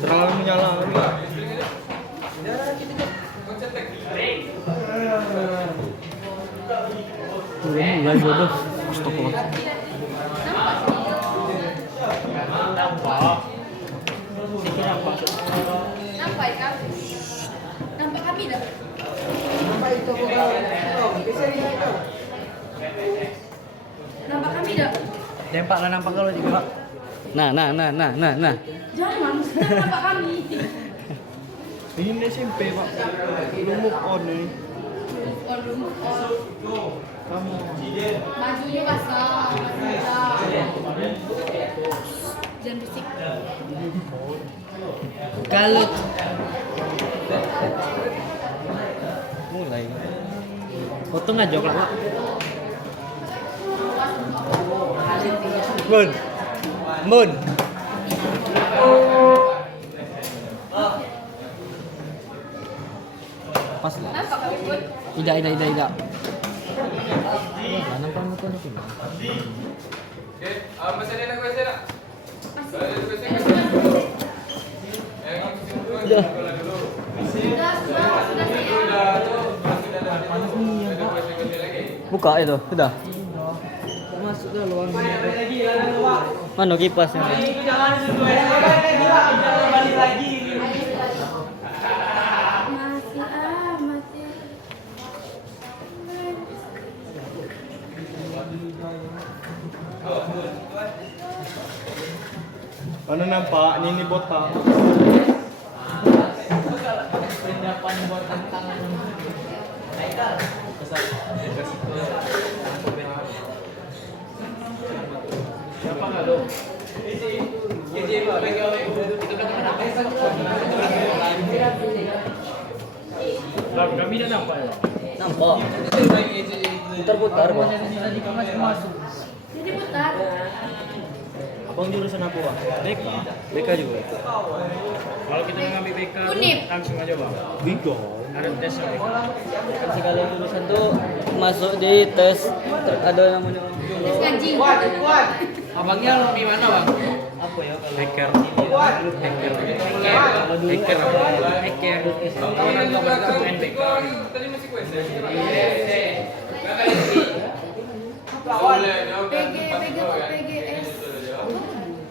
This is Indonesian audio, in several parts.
Terlalu menyala. Mulai bodoh. Astagfirullah. Nampak kan? Nampak kami dah. Nampak kami dah. Dempak lah nampak kalau juga. Nah. Jangan, sudah nampak kami. Ini SMP pak. Belum move on nih. Move on. Kamu. Bajunya basah. Jangan berisik. Kalau mulai. Potong aja Pak. Mun. Pas lah. Nampak kami pun. Tidak. Mana pun itu nih. Oke, masih ada nak question tak? Kalau ada question, Sudah. Sudah Buka itu, sudah. Masuk dah luang. Mana kipasnya? Masih. Mana nampak? Ini botak. Pendapat buat tantangan. Siapa enggak lo? Kami dah nampak ya? Nampak. Putar-putar Bang. Masuk. Jadi putar. Abang jurusan apa Bang? BK. BK juga. Kalau kita ngambil BK Unip. langsung aja Bang. Bigo. Ada tes ya. Kan segala jurusan tuh masuk di tes ada namanya Tes ngaji. Abangnya alumni mana Bang? Apa ya kalau hacker? Hacker. Orang nggak bergerak main BK. tadi masih question. PGS.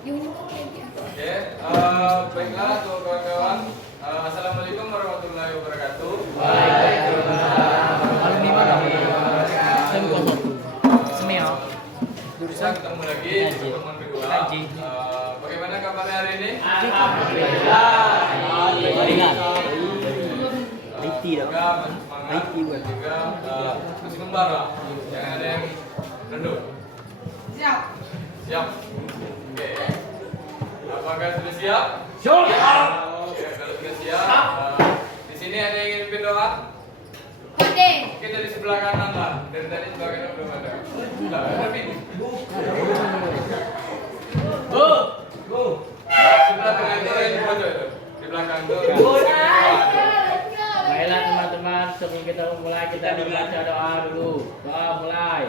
Unit PGS. Oke, baiklah tuh kawan-kawan. Assalamualaikum warahmatullahi wabarakatuh. Alumni mana? SMK 1. Semia. Kita ketemu lagi pertemuan kedua. Bagaimana kabarnya hari ini? Ringan. IT dah. Juga semangat dan juga masih membara. Jangan ada yang renduh. Siap. Siap. Oke. Apakah sudah siap? Oke, kalau sudah siap. Di sini ada yang ingin pimpin doa? Kode. Oke, dari sebelah kanan lah. Dari tadi sebelah kanan belum ada. Lah, ada pin. Sebelah tengah itu yang di pojok itu. Di belakang tuh. Baiklah teman-teman, sebelum kita mulai kita membaca doa dulu. Doa mulai.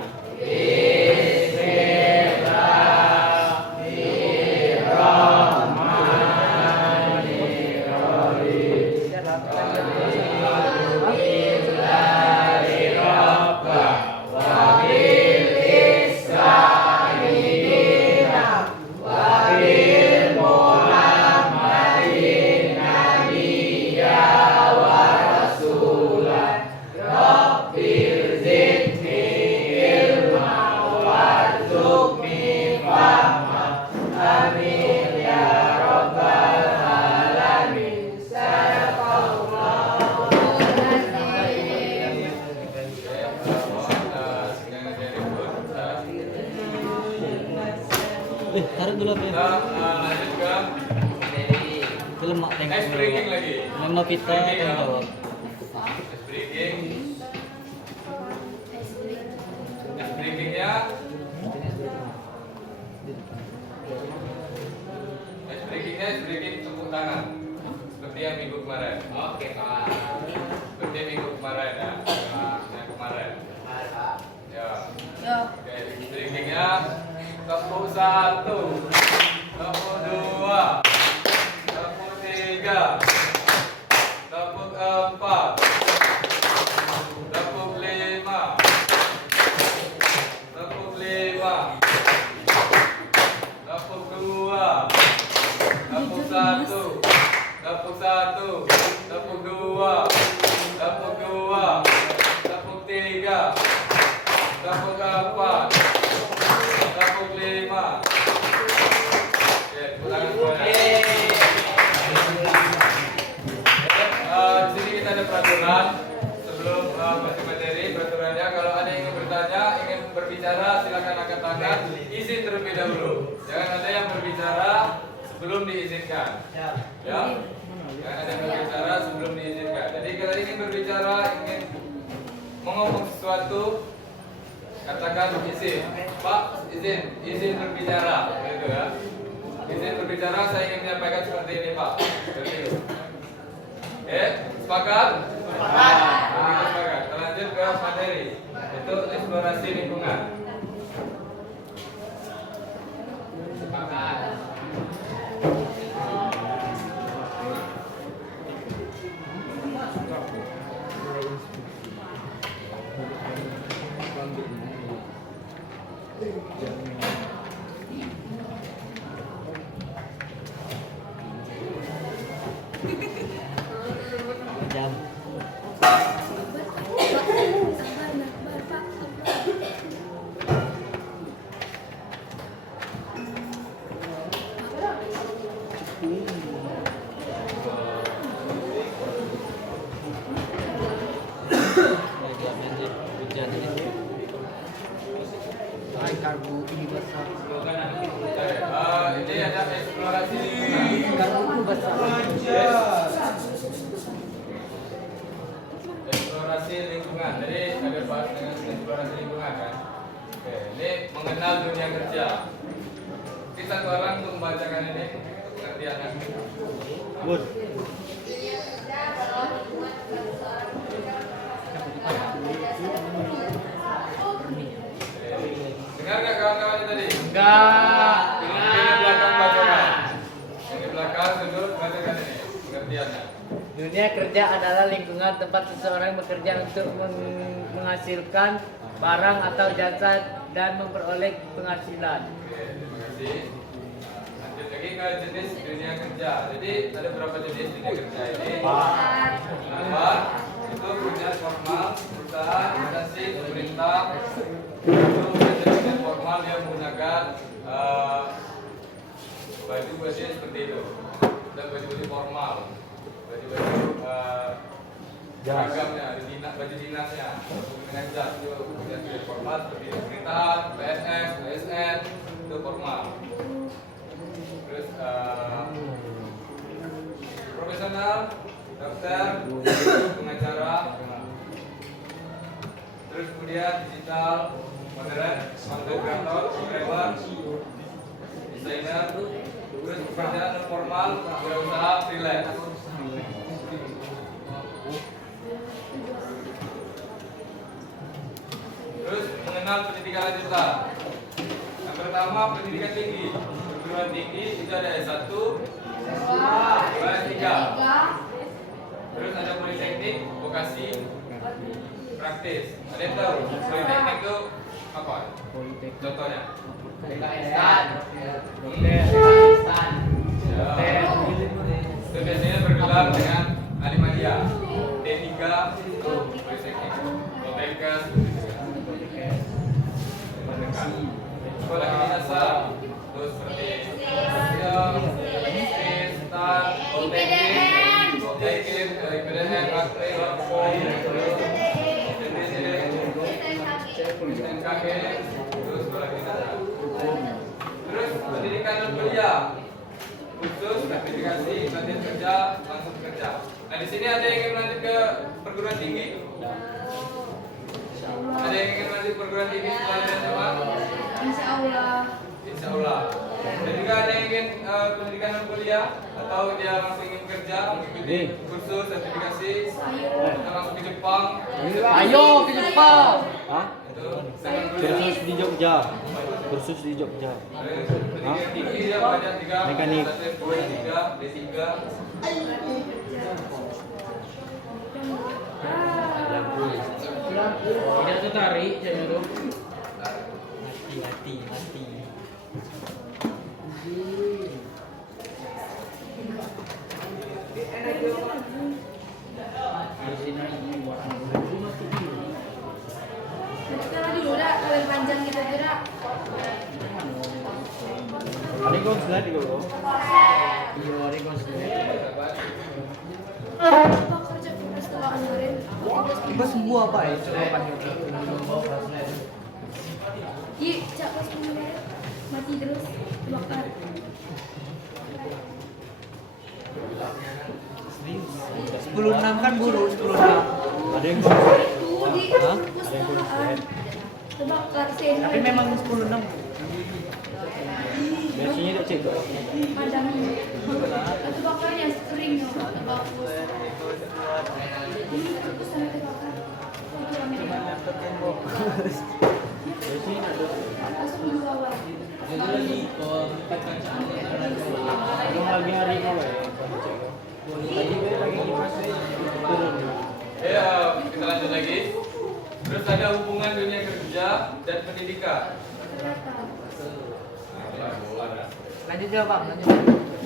Tarik dulu apa ya? Lanjut ke Film mak tengok. ice breaking lagi. Memang kita tanggung jawab. Ice breaking. Ice breakingnya. Ice breaking tepuk tangan. Seperti yang minggu kemarin. Oke Pak. Seperti minggu kemarin ya. Yang kemarin. Ya. Yo. Oke, ice breakingnya. Tepuk 1, tepuk 2, tepuk 3, tiga, tepuk empat, tepuk lima, tepuk lima, tepuk dua, tepuk satu, tepuk satu, tepuk dua, tepuk dua, tepuk tiga, tepuk empat, tepuk lima. Oke, ulangan semuanya. Di sini kita ada peraturan sebelum masuk materi. Peraturannya kalau ada yang ingin bertanya, ingin berbicara, silakan angkat tangan. Izin terlebih dahulu. Jangan ada yang berbicara sebelum diizinkan. Ya. Jangan ada yang berbicara sebelum diizinkan. Jadi kalau ingin berbicara, ingin mengomong sesuatu, katakan izin. Pak, izin berbicara, gitu ya. Izin berbicara, saya ingin menyampaikan seperti ini, Pak. Seperti itu. Oke, sepakat? Sepakat. Sepakat. Kita lanjut ke materi. Itu eksplorasi lingkungan. Sepakat. Jam. Karbu ini besar. Ini ada eksplorasi lingkungan. Karbu besar. Eksplorasi lingkungan. Jadi ada bahas dengan eksplorasi lingkungan kan. Oke, ini mengenal dunia kerja. Kita satu orang untuk membacakan ini pengertiannya. Bud. Dengar nggak kawan-kawannya tadi? Enggak. Yang di belakang bacakan. Yang di belakang duduk bacakan ini pengertiannya. Dunia kerja adalah lingkungan tempat seseorang bekerja untuk menghasilkan barang atau jasa dan memperoleh penghasilan. Oke, terima kasih. Lanjut lagi ke jenis dunia kerja. Jadi ada berapa jenis dunia kerja ini? Nomor itu dunia formal, perusahaan, instansi, pemerintah. Itu dunia formal dia menggunakan baju-baju seperti itu. Dan baju-baju formal, baju-baju seragamnya, baju dinasnya, dengan jas itu dunia formal seperti pemerintahan, PNS, ASN itu formal. Terus profesional, dokter, pengacara, terus kemudian digital, modern, content creator, programmer, desainer, terus pekerjaan non formal, wirausaha, freelance. Terus mengenal pendidikan lanjutan. Yang pertama pendidikan tinggi. Perguruan tinggi itu ada S1, S2, S3. Terus ada politeknik, vokasi, praktis. Ada yang tahu? Politeknik itu apa? Contohnya? Itu biasanya bergelar dengan Alimadia, D3, politeknik, Poltekkes, sekolah kedinasan, terus seperti Stan, Poltekkes, IPDN, Bakti, Lapor, SNKG, terus sekolah kedinasan. Terus pendidikan non kuliah, khusus sertifikasi pelatihan kerja, langsung bekerja. Nah di sini ada yang ingin lanjut ke perguruan tinggi? Ada yang ingin lanjut perguruan tinggi setelah SMA? Insya Allah. Insya Allah. Dan juga ada yang ingin pendidikan dan kuliah atau dia langsung ingin kerja, mengikuti kursus sertifikasi, atau langsung ke Jepang. Ayo ke Jepang. Hah? Itu Kursus di Jogja. Kursus di Jogja. pendidikan tinggi dia banyak 3, Mekanik. D3, D3. Tidak tertarik saya itu. Hati. Sekarang dulu dah, kalian panjang gitu kira. Ada konsulat di kau. Iya, hari konsulat. Apa kerja setelah kemarin? Ibu semua apa ya? Iya, cak pas kemarin mati terus bakar. 10.6 kan buru 10.6. Ada yang Itu di Hah? kampus Ada yang sekolahan. Terbakar sen. Tapi memang 10.6. biasanya tak cek tu. Padang. Itu bakarnya sering loh, bagus. Ini kampus sana terbakar. Itu ramai. Biasanya ada. Langsung di bawah. Belum lagi hari kau ya. Tadi lagi di fase turun. Ya, kita lanjut lagi. Terus ada hubungan dunia kerja dan pendidikan. Lanjut ya, Bang. Lanjut.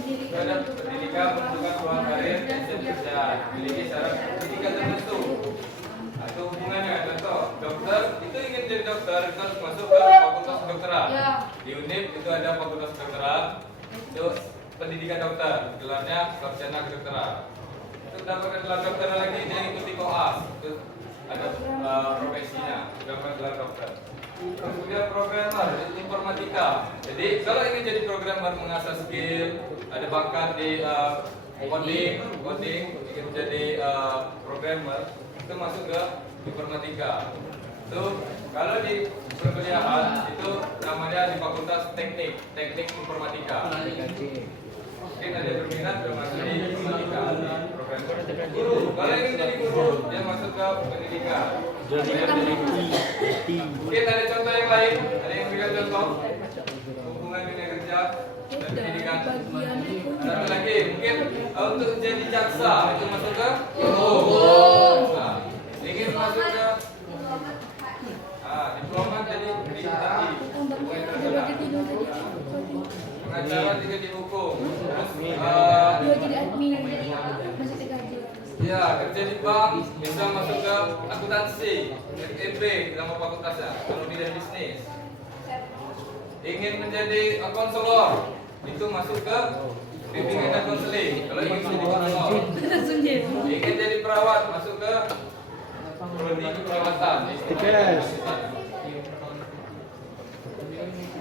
Itu ada pendidikan menentukan peluang karir dan kerja. Memiliki syarat pendidikan tertentu. Atau hubungannya, contoh dokter itu ingin jadi dokter itu harus masuk ke fakultas kedokteran. Ya. Di UNIP itu ada fakultas kedokteran. Itu pendidikan dokter, gelarnya sarjana kedokteran. Untuk mendapatkan gelar dokter lagi dia ikuti koas. Itu ada profesinya, dapat gelar dokter. Kemudian programmer, itu informatika. Jadi kalau ingin jadi programmer mengasah skill, ada bakat di coding, ingin jadi programmer, itu masuk ke informatika. Itu kalau di perkuliahan itu namanya di fakultas teknik informatika. Mungkin ada berminat bermasuk di informatika, programmer. Guru, kalau ingin jadi guru, dia masuk ke pendidikan. Mungkin ada contoh yang lain, ada yang berikan contoh hubungan dunia kerja dan pendidikan. Satu lagi, mungkin untuk jadi jaksa itu masuk ke Nah, ingin masuk ke diplomat jadi tadi pengacara juga di hukum. Terus Dia jadi admin jadi masih digaji. ya kerja di bank bisa masuk ke akuntansi, jadi MB nama fakultasnya, kalau bidang bisnis. Ingin menjadi konselor itu masuk ke bimbingan dan konseling. Kalau ingin menjadi konselor, Langsung dia. ingin jadi perawat masuk ke prodi keperawatan. Tikes.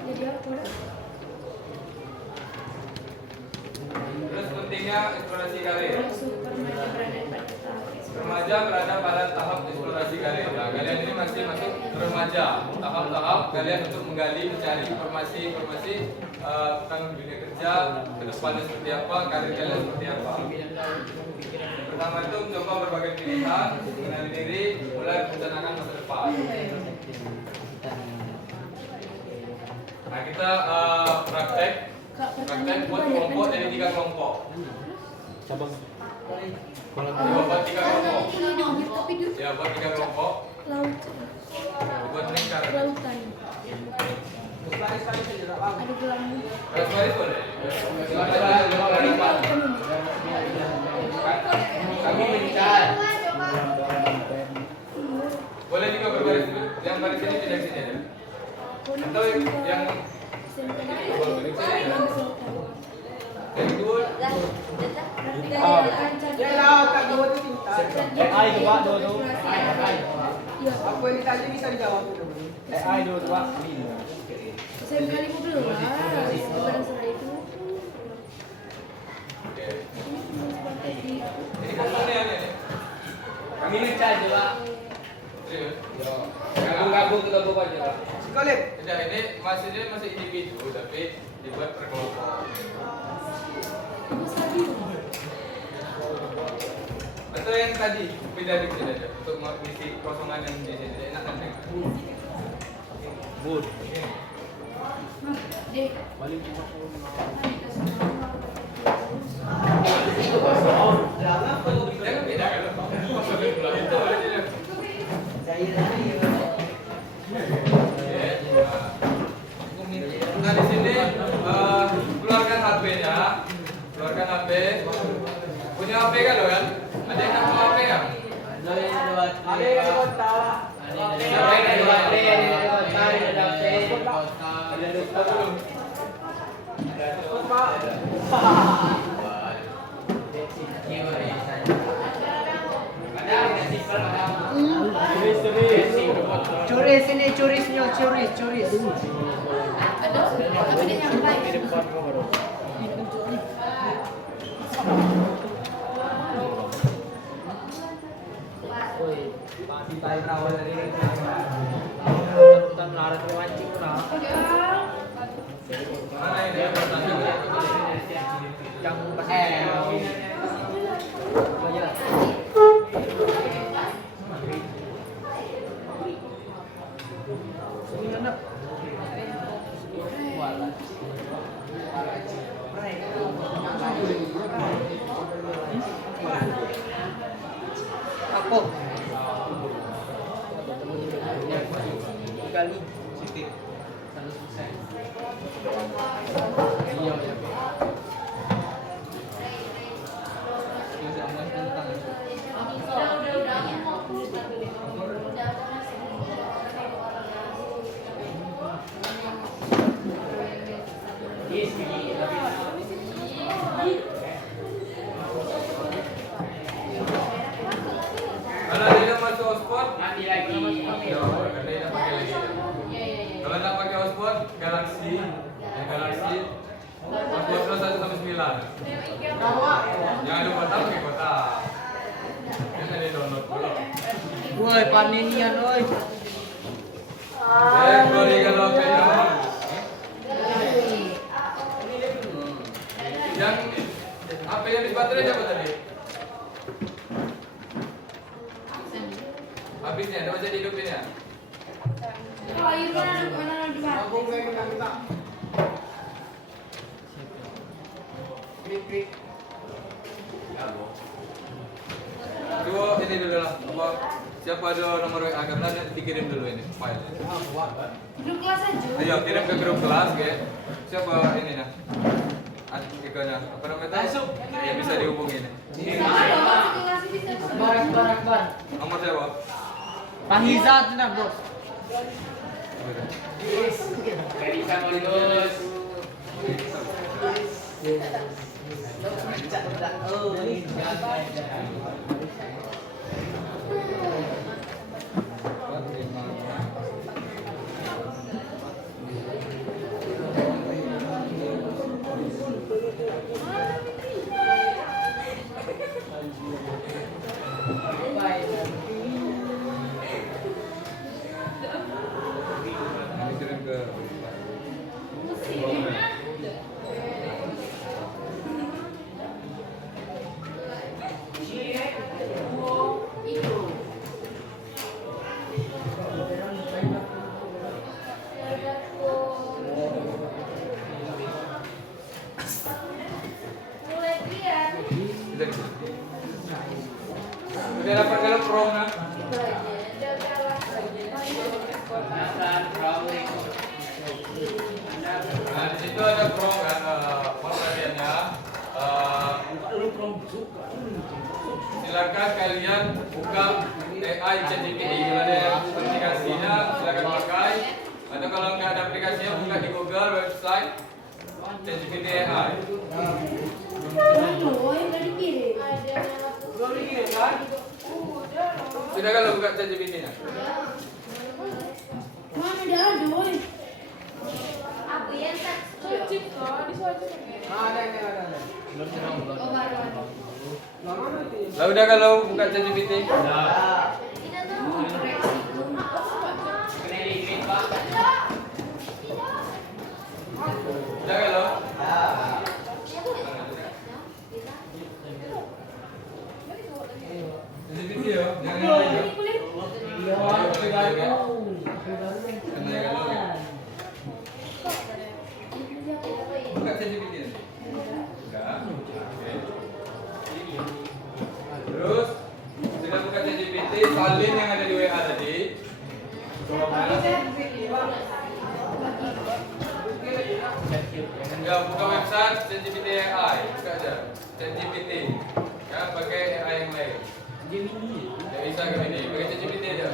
Jadi apa? Terus pentingnya eksplorasi karir. Remaja berada pada tahap Remaja berada pada tahap eksplorasi karir. Nah, kalian ini masih masuk remaja, tahap-tahap kalian untuk menggali, mencari informasi tentang dunia kerja, ke depannya seperti apa, karir kalian seperti apa. Pertama itu mencoba berbagai pilihan, mengenali diri, mulai merencanakan masa depan. Nah, kita praktek buat kelompok dari 3 kelompok. Cabang. Buat 3 kelompok. ini dong, tapi dia Ya, buat 3 kelompok. laut, Buat meningkat. lautan. Ada gelang. Baris boleh. Kami mencar. Boleh juga berbaris dulu. Yang baris ini tidak sini aja. Atau yang very good. AI tu Pak, dua. Iya. Apa yang ditanya bisa dijawab itu. AI dua Pak. Saya kali mau belum lah. Bukan setelah itu. Oke. Ini kasusnya ini. Kami mencar je, Pak. Serius? Gabung-gabung kita buat aja, Pak. Sekolah. Tidak, ini masih individu tapi dibuat per kelompok. Atau yang tadi beda dikit aja untuk mengisi kosongan yang di sini enak kan? Good. Dek. Jangan beda kan? Itu aja. Nah di sini keluarkan HP-nya, keluarkan HP. Punya HP kan lo kan? Ada yang nama HP kan? Ada yang kota. Ada yang Curis ini curisnya curis. Ada tapi dia nyampai. Masih tahu rawat dari kita melarat mancing lah. Mana ini yang pertanyaan? Yang Aku kali titik 100%. Kalau tidak masuk hotspot, mati lagi. kalau tak pakai hotspot, Galaxy, yang Galaxy, hotspot 1 sampai 9. Jangan lupa tahu ke kota. Jangan di download dulu. Woi, paninian woi. Boleh kalau kayak yang apa yang di baterai apa tadi? Habisnya, ada macam hidupin ya? Kalau air mana di mana? Coba ini dulu lah. Apa siapa ada nomor WA karena nanti dikirim dulu ini file. Grup kelas aja. Ayo kirim ke grup kelas, ya. Siapa ini nah? Ikutnya apa namanya? Yang bisa dihubungin. Akbar. Nomor siapa? Pahizat nah, Bos. Bisa mulus. Kirim ke udah dapat kalau pro nah. Nah di situ ada pro kan, pengertiannya. Silakan kalian buka AI ChatGPT kalau ada aplikasinya silakan pakai. Atau kalau nggak ada aplikasinya buka di Google website ChatGPT AI. Sudah kalau buka ChatGPT-nya? Mana dia ada, woi. Lah udah kalau buka ChatGPT? Udah kalau ChatGPT ya, jangan yang lain ya. Boleh. Iya, sudah tahu. Kena ya kalau ya. Buka ChatGPT nanti. Buka. Oke. Terus sudah buka ChatGPT, salin yang ada di WA tadi. Coba mana? Enggak, buka website ChatGPT AI, buka aja ChatGPT. Ya, pakai AI yang lain. Tidak bisa ke ini, pakai ChatGPT aja.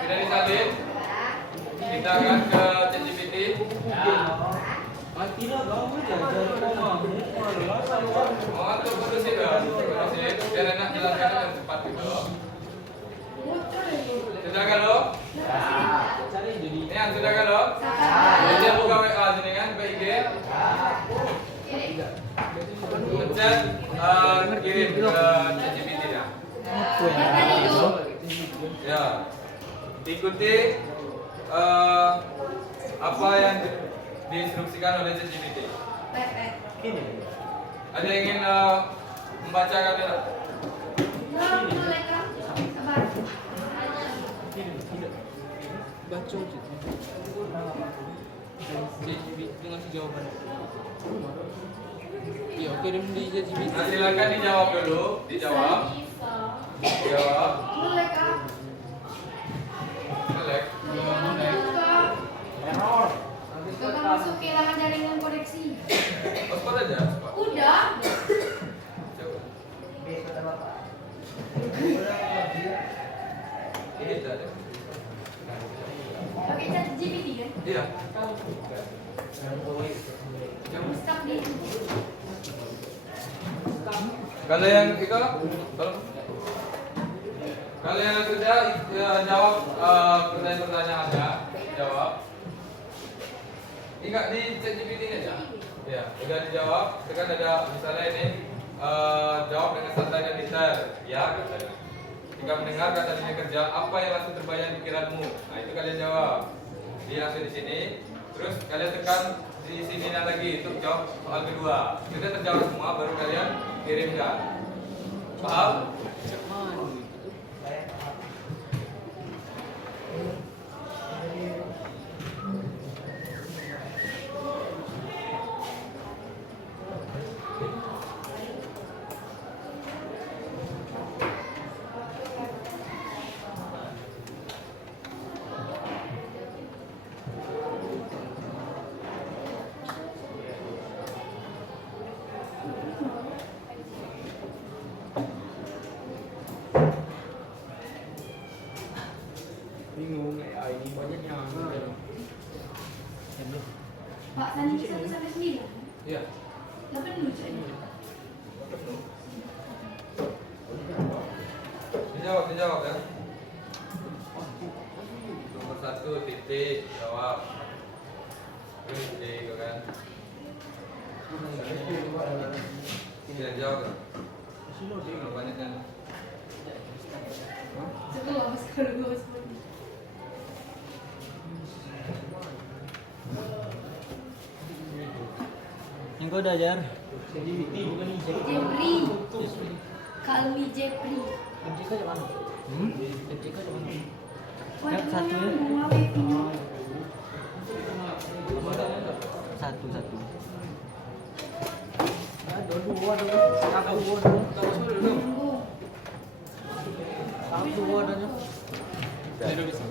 Sudah disalin, kita akan ke ChatGPT. Oh, untuk produksi dong, produksi. Biar enak jelaskan dan cepat gitu. Sudah kalau? Ini yang sudah kalau? Jadi buka WA sini kan, buka IG. Pencet kirim ke ChatGPT ya. Ya. Ikuti apa yang diinstruksikan oleh ChatGPT. Ada yang ingin membacakan tidak? Baca aja. Dengan si jawaban. Iya, kirim di ChatGPT. Nah, silakan dijawab dulu, dijawab. Jawab. Select. Kakak masuk kehilangan jaringan koneksi. Hotspot aja. Udah. Coba. Ini tadi. Pakai chat GPT kan? Iya. Stuck di Kalau yang itu, kalau yang sudah jawab pertanyaan-pertanyaan Anda, jawab. Ingat di ChatGPT ini aja. Ya, sudah dijawab. Tekan ada misalnya ini jawab dengan santai dan detail. Ya, katanya. Jika mendengar kata dunia kerja, apa yang langsung terbayang pikiranmu? Nah, itu kalian jawab. Di langsung di sini. Terus kalian tekan di sini lagi untuk jawab soal kedua. Sudah terjawab semua, baru kalian kirimkan. Paham? Bingung AI ini banyak yang Pak Sani 1 sampai 9. Iya. 8 lucu ini. Dijawab ya. Nomor 1 titik jawab. Terus gitu kan. Tidak jawab kan? Banyak kan? Sekolah sekolah. Yang kau udah ajar? Jepri. Kalwi Jepri. MCK di mana? MCK di mana? Wah, Satu ya? mau video. Satu. ada dua dong. Satu dong. Nunggu. Satu adanya. Tidak bisa.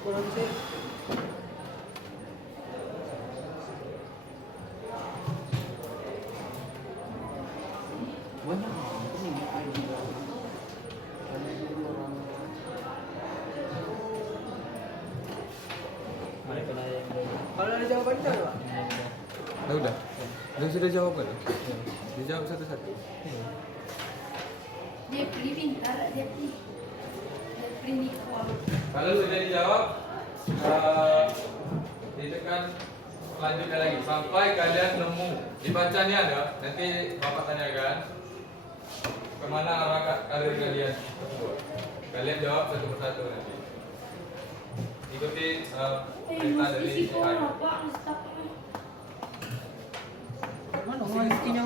Kurang sih. Banyak. Kalau ada jawaban kita Pak? Udah. Sudah jawab kan? Dijawab satu-satu. Jepri pintar, Jepri. Jepri Nicole. Kalau sudah dijawab, ditekan lanjutkan lagi sampai kalian nemu. Dibacanya ada, nanti bapak tanyakan kemana arah karir kalian tersebut. Kalian jawab satu persatu nanti. Ikuti cerita dari Isi si Ayu. apa? Stop. Mana rezekinya?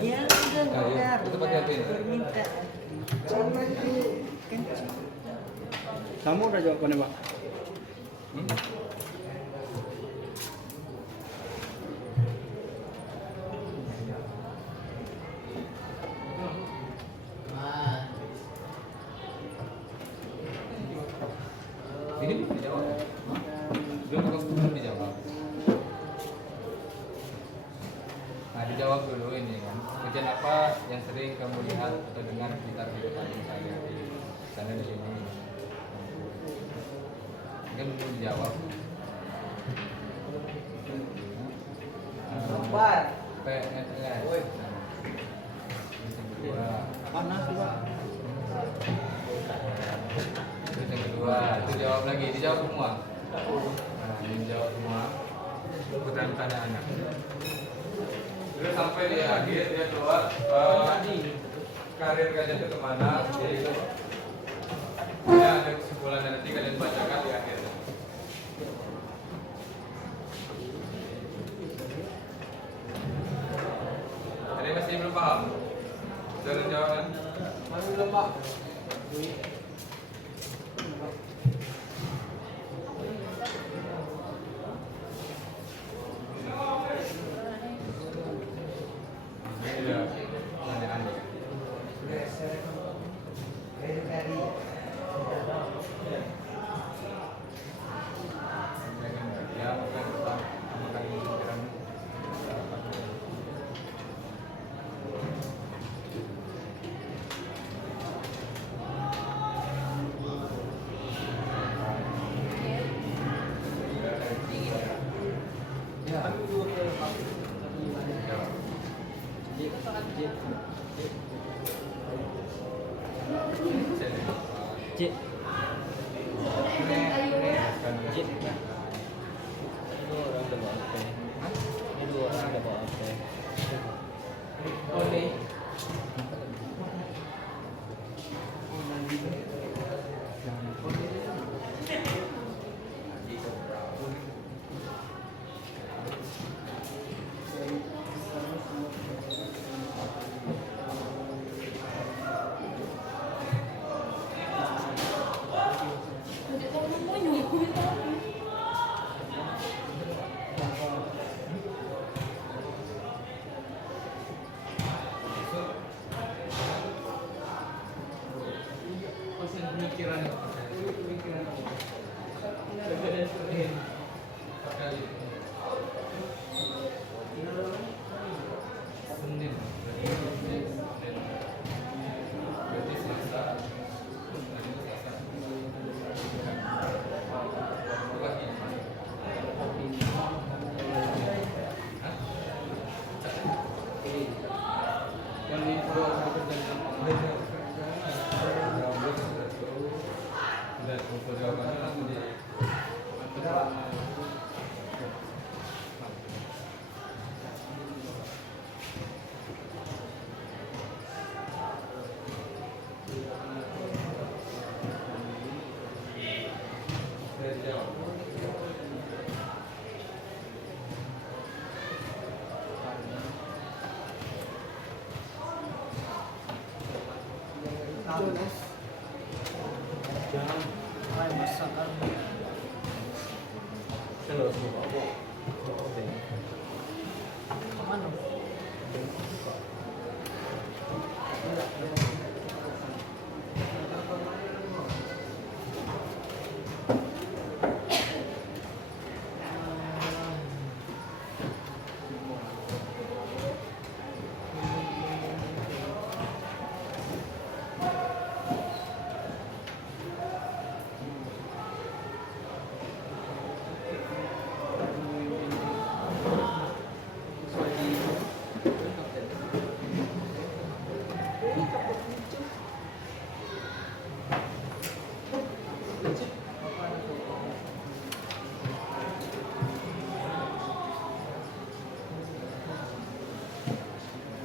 Ya, itu hati-hati. Kamu udah jawabannya, Pak? Ini belum dijawab. Belum dijawab. Nah, dijawab dulu ini kan. Kejadian apa yang sering kamu lihat atau dengar sekitar kehidupan saya di sana di sini? Kan belum dijawab. PNS. Kedua. Panas sih, Pak. Terus yang kedua, itu jawab lagi, dijawab semua. Nah, dijawab semua. Pertanyaan-pertanyaannya. Terus sampai di akhir dia keluar karir kalian itu kemana? Jadi itu ya ada kesimpulan dan nanti kalian bacakan di akhir. Jadi masih belum paham? Jangan jawab kan? Masih belum paham. Ini udah pertanyaan ya. Ya, mungkin pertama kali pikiran. C. Itu orang udah bawa apa? Itu orang udah bawa apa?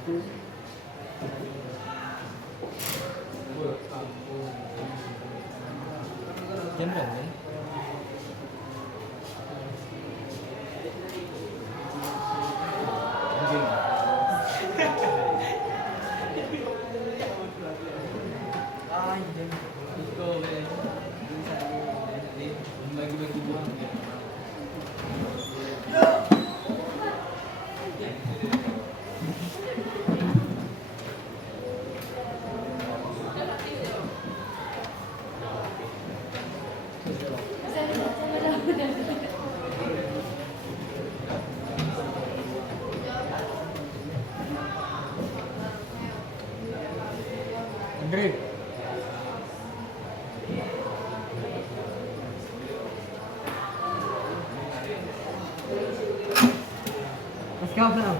Jam berapa? Bagi-bagi buang. Andre. Let's go now.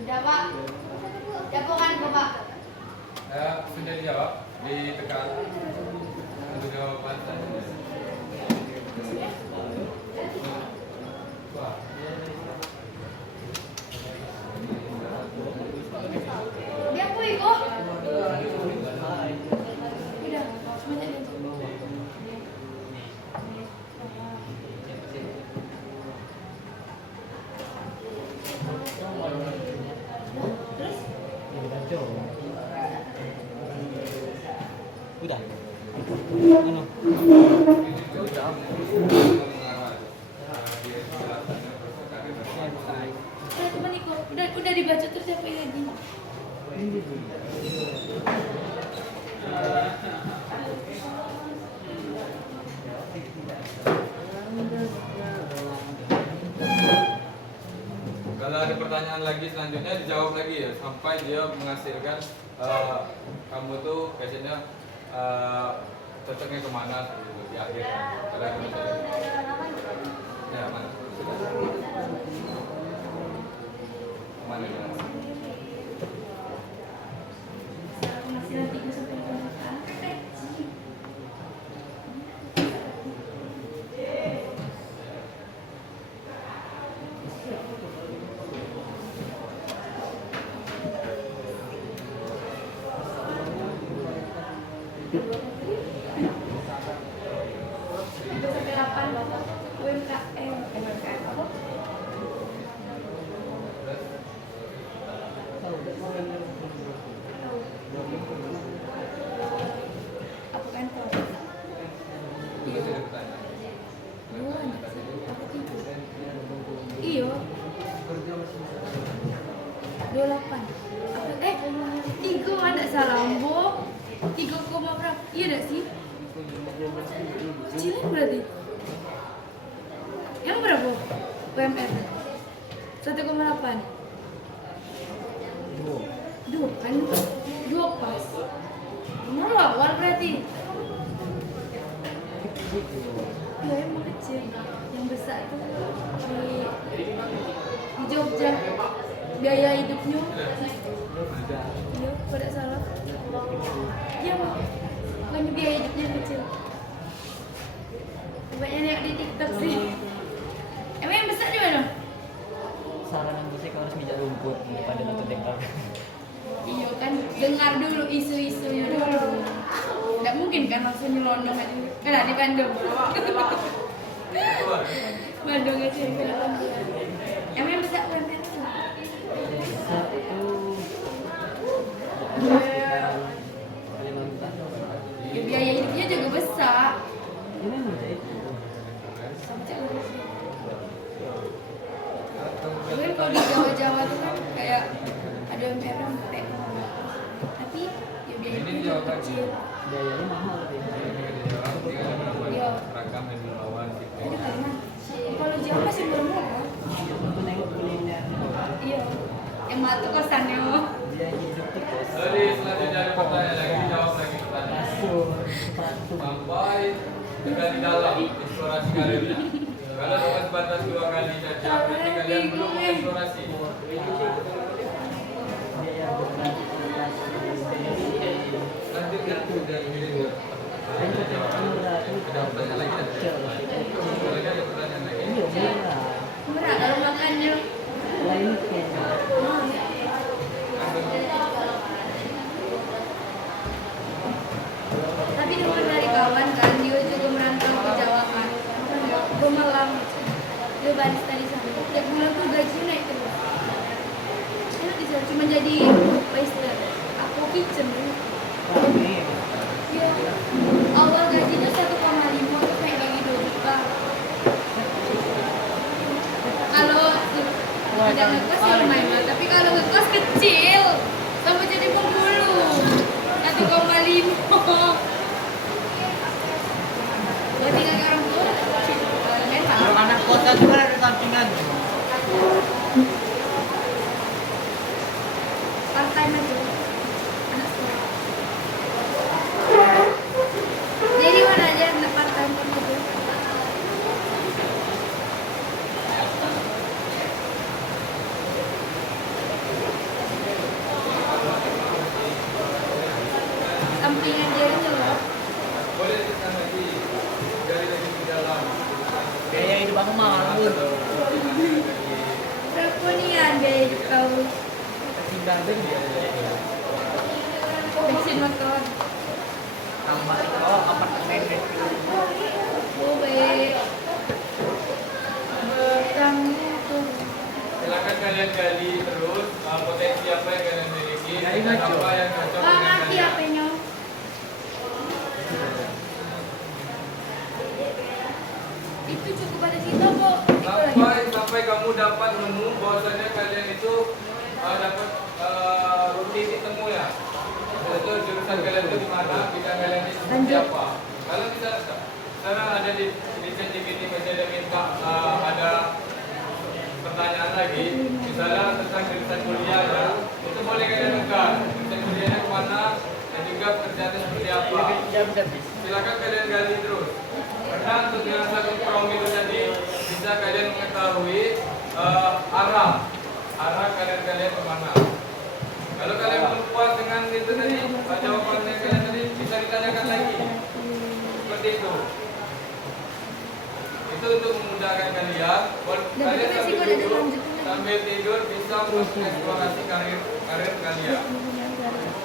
Udah Pak. Japongan kok Pak. Sudah dijawab, ditekan untuk jawaban. Dia aku kok. Udah, semuanya aja. Terus Udah. Ano? teman Iko, udah dibaca terus apa lagi? Kalau ada pertanyaan lagi selanjutnya dijawab lagi ya sampai dia menghasilkan kamu tuh biasanya cocoknya kemana gitu di akhir kan. Kalau ada ya mana? Kemana ya? Penghasilan 3 sampai 5 juta. Sampai 8 UMKM apa? Apa kantor? Itu sudah bertanya. Dua anak sih, apa tiga? Iya. 28. Apa, 3 anak Salambo. 3, berapa? Iya enggak sih? Kecilan berarti. Yang berapa? UMR 1,8. 2 kan? 2 pas. Benar awal berarti. Ya emang kecil. Yang besar itu di Jogja. Biaya hidupnya. Iya, tidak salah. Iya, Pak. Makanya biaya hidupnya kecil. Banyak lihat di TikTok sih. Emang yang besar di mana? Saran yang musik harus mijak rumput daripada nonton dekar. Iya kan, dengar dulu isu-isunya dulu. Nggak mungkin kan langsung nyelonong aja. Kan ada di Bandung. Bandung aja kan. Emang yang besar UMR? Besar itu Ya, biaya hidupnya juga besar. ini nih. Sama cek lurus. Mungkin kalau di Jawa-Jawa tuh kan kayak ada UMR yang gede. Tapi ya biaya Ini hidupnya dijawab juga lagi. kecil. Biayanya mahal sih. Iya. Ragam dan lawan Jadi karena kalau Jawa masih belum murah. Untuk nengok kuliner. Iya. Emak tuh kosannya. Jadi selanjutnya ada pertanyaan lagi, jawab lagi pertanyaan. Sampai tinggal di dalam eksplorasi karirnya. Kalau cuma sebatas 2 kali saja, berarti kalian belum mengeksplorasi. Lanjutkan sudah ini. Ada pertanyaan lagi? Ada pertanyaan lagi? Berat kalau makannya. Tapi dengar dari kawan kan, dia juga merantau ke Jawa kan. Gue malam, dia barista di sana. Tiap bulan tuh gaji naik terus. Enak di sana, cuma jadi waiter. Aku kitchen. Iya. Awal gajinya 1,5 terus naik lagi 2 juta. Kalau tidak ngekos ya lumayan, tapi kalau ngekos kecil sama jadi pemulung 1,5. Buat tinggal ke orang tua memang Kalau anak kota juga ada sampingan. part time aja anak sekolah. Jadi mana aja anak part time aja. Sampingan dia itu loh. Boleh kita lagi dari di dalam. Gaya hidup aku mahal. Perpunian biaya hidup kau. Tinggal dia. Bensin motor. Tambah oh apartemen itu. Bobe. Bertanggung. Silakan kalian gali terus potensi apa yang kalian miliki Ya, dan ingat, apa yang cocok Ah, dengan mati kalian. apanya? Itu cukup ada kita kok. Itu lagi. Sampai kamu dapat menu bahwasanya kalian itu dapat rutin ditemu ya. Itu jurusan kalian itu di mana, bidang kalian itu seperti Lanjut. apa. Kalau bisa sekarang ada di ChatGPT masih ada minta ada pertanyaan lagi, misalnya tentang jurusan kuliah ya, itu boleh kalian tekan jurusan kuliahnya kemana dan juga kerjanya seperti apa. Silakan kalian gali terus. Karena untuk dengan satu prom itu tadi bisa kalian mengetahui arah kalian kemana. Kalau kalian belum puas dengan itu tadi, jawabannya kalian tadi bisa ditanyakan lagi. Seperti itu. Itu untuk memudahkan kalian. Kalian sambil tidur bisa mengeksplorasi karir kalian.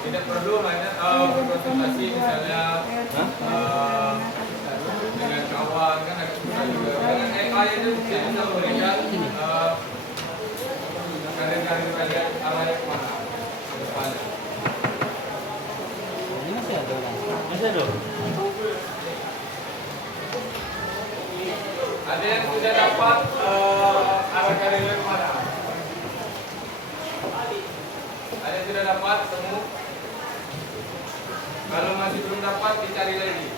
Tidak perlu hanya berkonsultasi misalnya dengan kawan kan agak susah juga. Dengan AI itu bisa memberikan karir kalian arahnya kemana ke depannya. Masih ada. Ada yang sudah dapat arah karirnya kemana? Ada yang sudah dapat temu? Kalau masih belum dapat dicari lagi.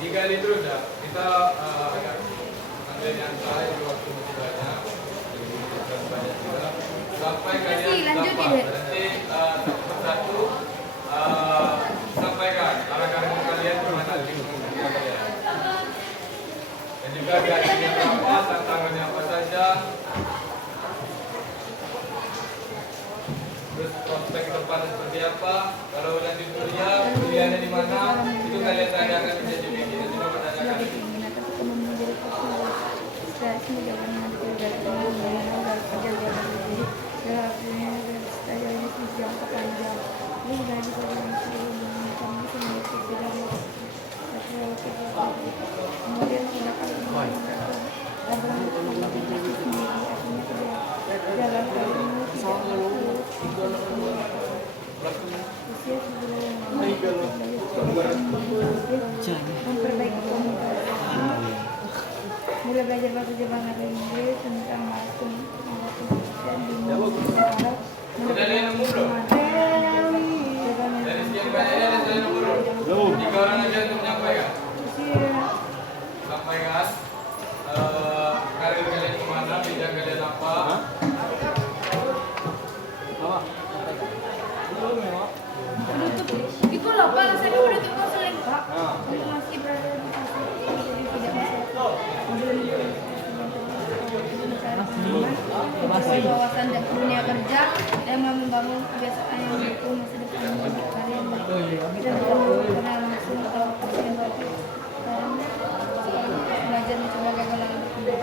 Digali terus ya. Kita agak ambil yang terakhir di waktu masih banyak. Dan banyak juga. Sampai kalian lanjut, dapat. Ide. Nanti satu persatu sampaikan arah karir kalian kemana lingkungan kalian. Dan juga gajinya berapa, tantangannya apa saja. Terus prospek ke depan seperti apa. Kalau lanjut kuliahnya di mana, itu kalian tanyakan di ChatGPT. Dan juga menanyakan berwawasan dan dunia kerja dan membangun kebiasaan yang mendukung masa depan berkarya dan benar langsung atau pasien belajar mencoba gagal dalam berkembang.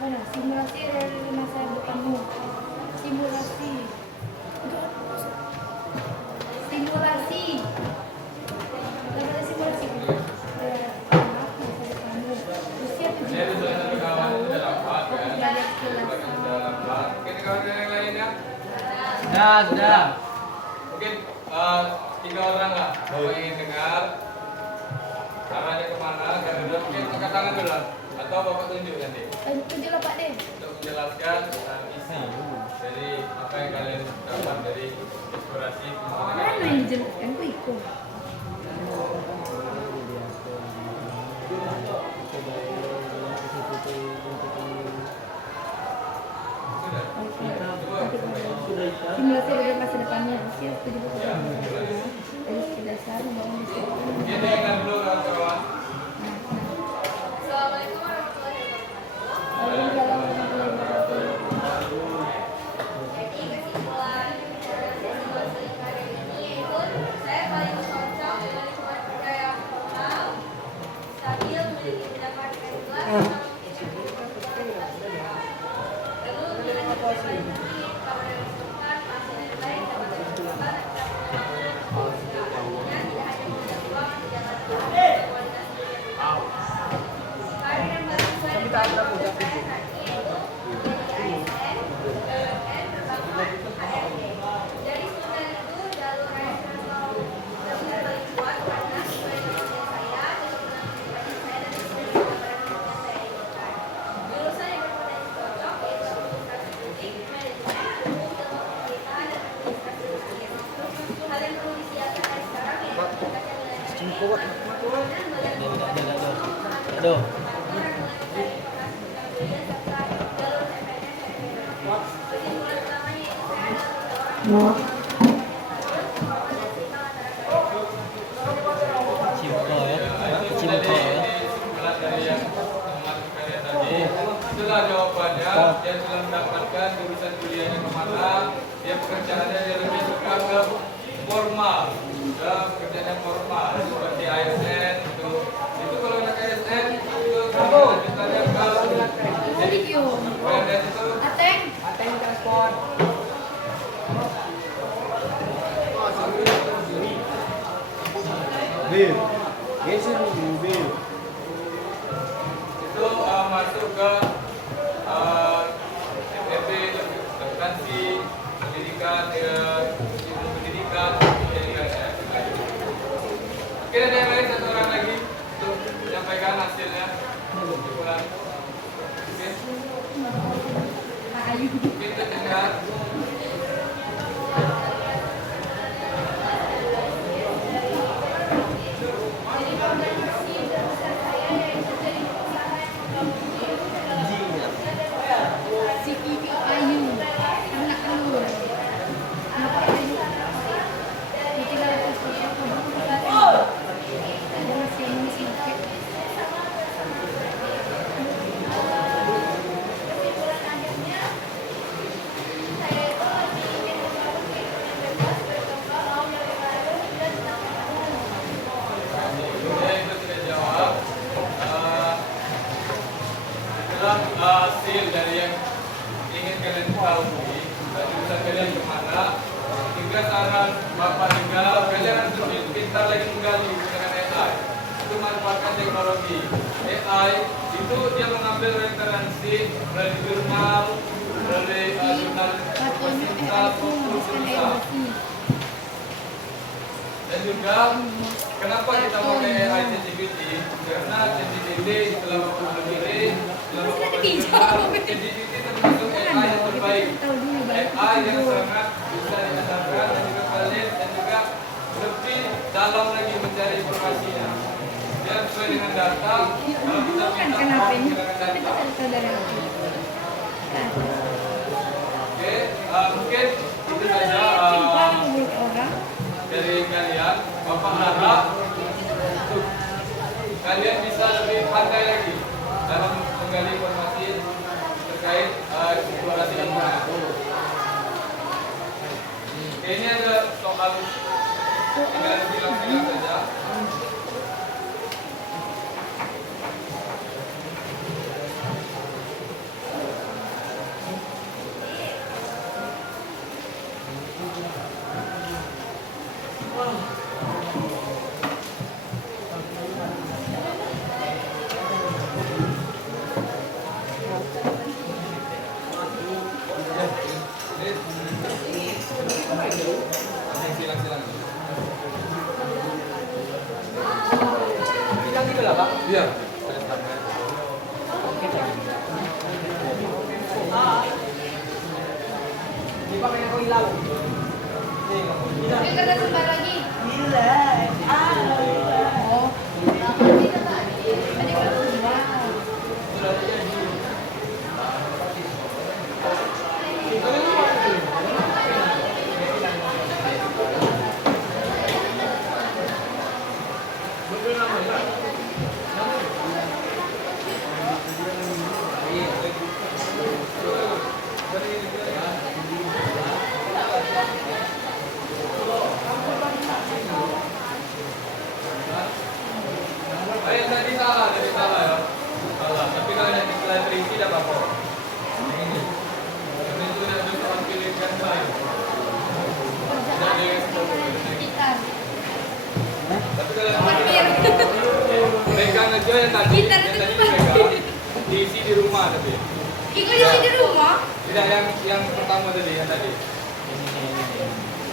Mana? Simulasi dari masa depanmu. Simulasi. Simulasi. Apa simulasi? Masa depanmu. Usia 7 Jadi satu kawan sudah dapat kan? belajar kelas. Sudah dapat. Mungkin kawan yang lain ya? Sudah. Mungkin 3 orang lah. Bapak ingin dengar arahnya kemana? Mungkin angkat tangan dulu lah. Atau Bapak tunjuk nanti Tunjuk lah Pak deh. untuk menjelaskan isi dari apa yang kalian dapat dari inspirasi Mana yang jelaskan? Aku ikut. Sudah. Simulasi dari masa depannya usia 7 tahun. Dari segi dasar membangun disiplin. Mungkin dengar dulu kawan-kawan. Assalamualaikum warahmatullahi wabarakatuh. Waalaikumsalam warahmatullahi wabarakatuh. Jadi kesimpulan dari simulasi kali ini yaitu saya paling cocok dengan lingkungan kerja yang formal, stabil, memiliki pendapatan jelas, sama lalu dengan kerja ini kamu menentukan hasil yang baik dapat dilakukan artinya tidak hanya menjadi uang tidak ada kualitas karir yang baru saya saat ini yaitu menjadi ASN, BUMN berbasis HRD. Dari sebenarnya itu jalur ASN atau jalur paling kuat karena sesuai dengan usia saya, keturunan pribadi saya dan sesuai dengan barang yang saya inginkan. Jurusan yang berpotensi cocok yaitu administrasi publik, manajemen, ilmu pemerintahan dan administrasi publik. Hal yang perlu disiapkan dari sekarang yaitu meningkatkan nilai Aduh. Itulah jawabannya. Dia sudah mendapatkan jurusan kuliahnya kemana. Dia pekerjaannya dia lebih suka ke formal, ke pekerjaan yang formal seperti ASN itu kalau anak ASN itu lanjutannya ke Video. PNS itu Ateng. Bil. Geser dulu, Bil. itu masuk ke FEB, akuntansi, pendidikan, ilmu pendidikan, pendidikan ya. Mungkin ada yang lain satu orang lagi untuk menyampaikan hasilnya. Kesimpulan. Mungkin terdengar. Si Kiki Ayu. Anak lu. Anak Ayu. Dia tinggal di kota. Dia masih pakai. Oke, itu sudah jawab. Itulah hasil dari yang ingin kalian ketahui. Jurusan kalian kemana? Hingga saran Bapak juga, kalian harus lebih pintar lagi menggali dengan AI. Itu manfaatkan teknologi. AI itu dia mengambil referensi dari jurnal, dari jurnal universitas maupun jurusan. Dan juga kenapa kita pakai AI ChatGPT? Karena ChatGPT setelah Bapak sendiri, setelah Bapak belajar, ChatGPT termasuk AI yang terbaik. AI yang sangat bisa diandalkan dan juga valid dan juga lebih dalam lagi mencari informasinya. Ya, sesuai dengan data. Kalau kita Kan minta kenapa ini? menggunakan Tapi data. kan saudara aku. Kan. Oke, mungkin itu saja Simpang mulut orang. dari kalian. Bapak harap untuk kalian bisa lebih pandai lagi dalam menggali informasi terkait eksplorasi lingkungan. Oke, ini ada soal tinggal bilang-bilang saja. Silang-silang. Bilang gitu lah, Pak. Iya. Di Pak pengen kau hilang. Tapi kertas sebentar lagi. Oh. Tadi kertas sebentar. Yang tadi salah ya. Salah. Tapi kalau yang setelah terisi tidak apa-apa. Ini. Karena itu ada soal pilihan lain. Jadi Gitar. tapi kalau Parkir. mereka ngejual yang tadi Gitar itu mereka diisi di rumah tapi. Ikut di rumah. Tidak yang pertama tadi yang tadi.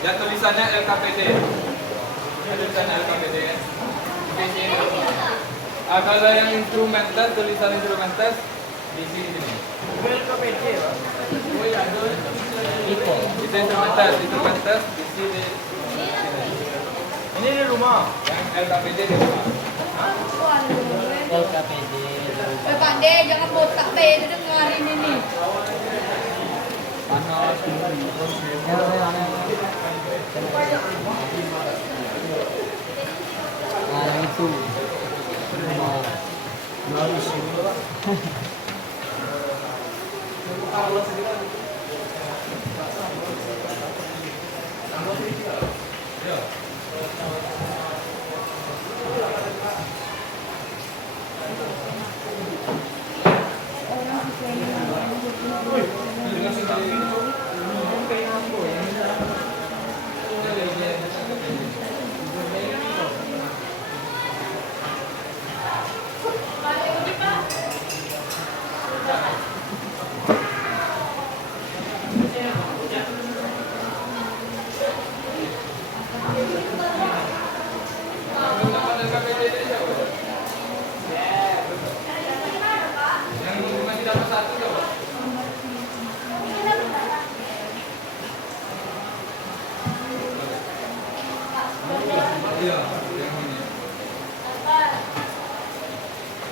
Yang tulisannya LKPD. Ada tulisannya LKPD kan? Diisi di rumah. Kalau yang instrumenter, tulisan instrumenter diisi di sini. LKPD, Pak. Oh iya, itu Itu instrumenter diisi di sini. Ini di rumah. Yang LKPD di rumah. LKPD. Pak De, jangan botak deh, itu dengerin ini. Panas. Nah, itu. Orang sesuai Teman-teman LKPD ini siapa? Yang masih dapat satu siapa? Iya, yang ini.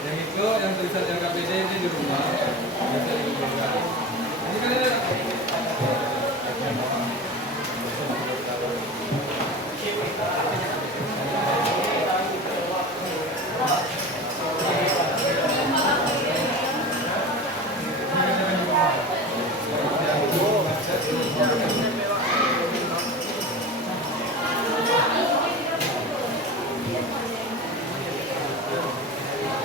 Yang itu yang tulisan LKPD ini di rumah. Bisa dihubungkan. Ini kan ada.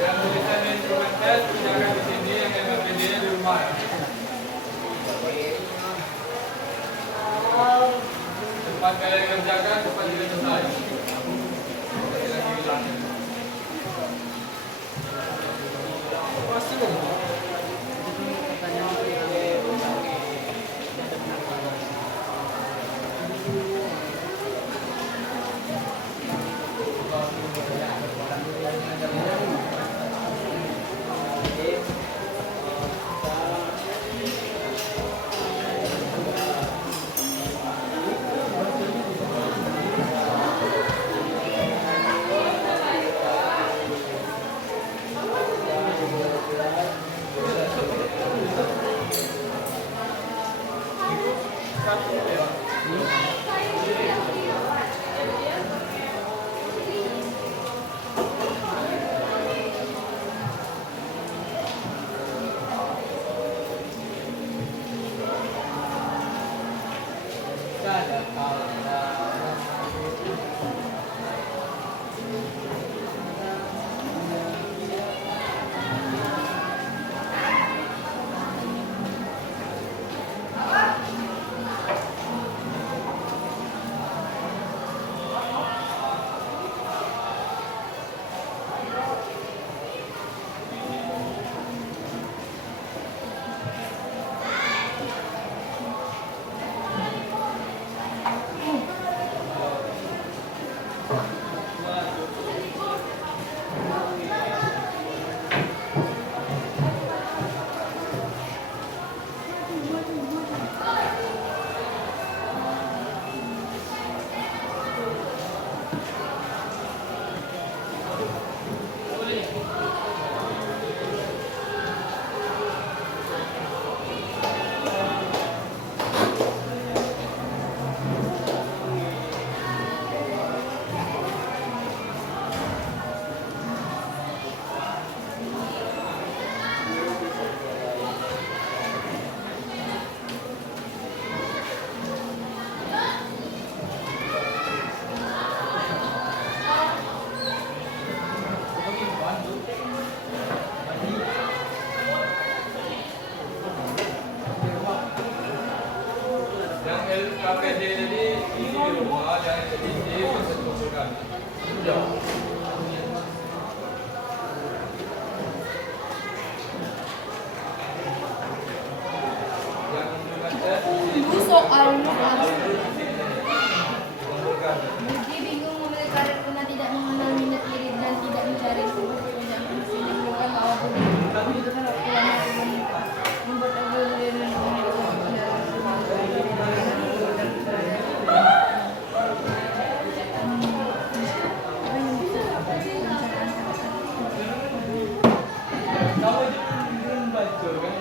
Yang tulisan instrumental jangan di sini, yang LKPD-nya di rumah ya. Cepat kalian kerjakan, cepat juga selesai. Lagi bilangnya. Yang LKPD tadi isi di rumah, yang isi bisa dikumpulkan. Udah. Yang dengan tes Ibu soalnya kumpulkan. Budi bingung memilih karir karena tidak mengenal minat diri dan tidak mencari pekerjaan yang menimbulkan bahwa Budi membutuhkan waktu lama untuk menikah. Membuat aku lebih Kamu jangan baca kan?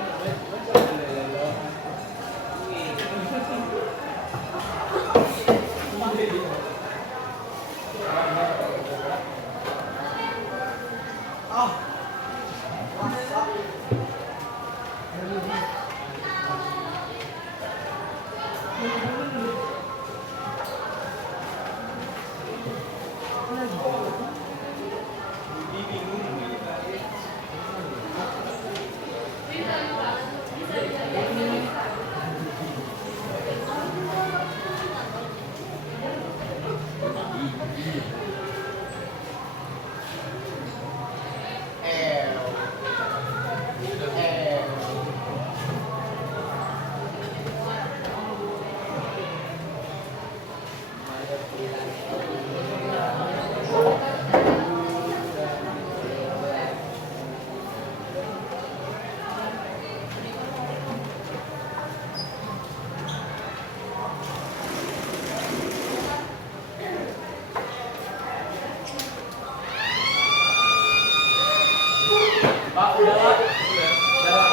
Pak, udah Pak. Udah. Udah.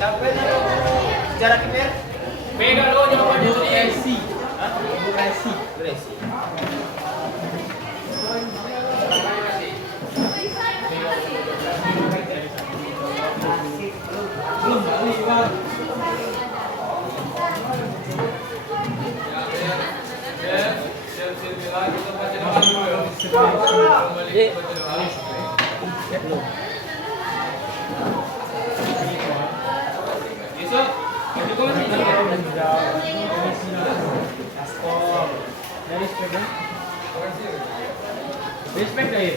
Sampai jarak ini. Beda lo jawabannya tadi. Resi. Resi. Resi. Belum kali, Bang. Kita baca doa dulu ya. Kembali kita baca doa. Besok, itu kan Respect dari.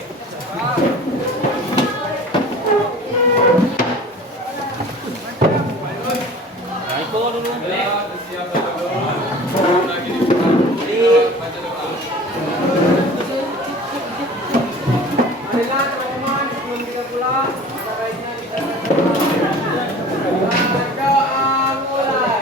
ya, siap baca doa. Lagi dibuka. Baca doa. Marilah teman-teman sebelum kita pulang, sebaiknya kita doa mulai.